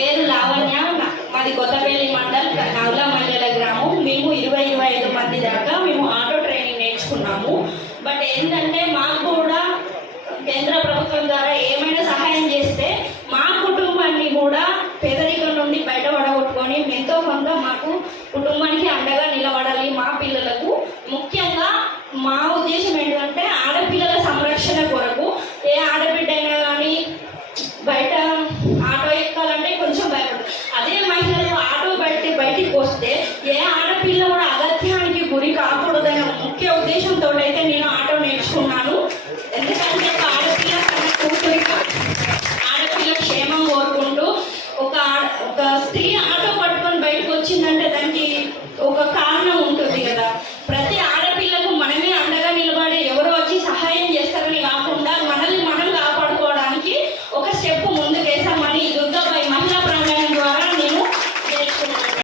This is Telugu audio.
పేరు లావణ్య. మాది కొత్తపల్లి మండల్, నవలా మండల గ్రామం. మేము 20-25 మంది దాకా మేము ఆటో ట్రైనింగ్ నేర్చుకున్నాము. బట్ ఏంటంటే మాకు కూడా కేంద్ర ప్రభుత్వం ద్వారా ఏమైనా సహాయం చేస్తే మా కుటుంబాన్ని కూడా పేదరికం నుండి బయటపడగొట్టుకొని ఎంతో కొంత మాకు కుటుంబానికి అండగా నిలబడాలి. మా పిల్లలకు ముఖ్యంగా మా ఉద్దేశం ఏంటంటే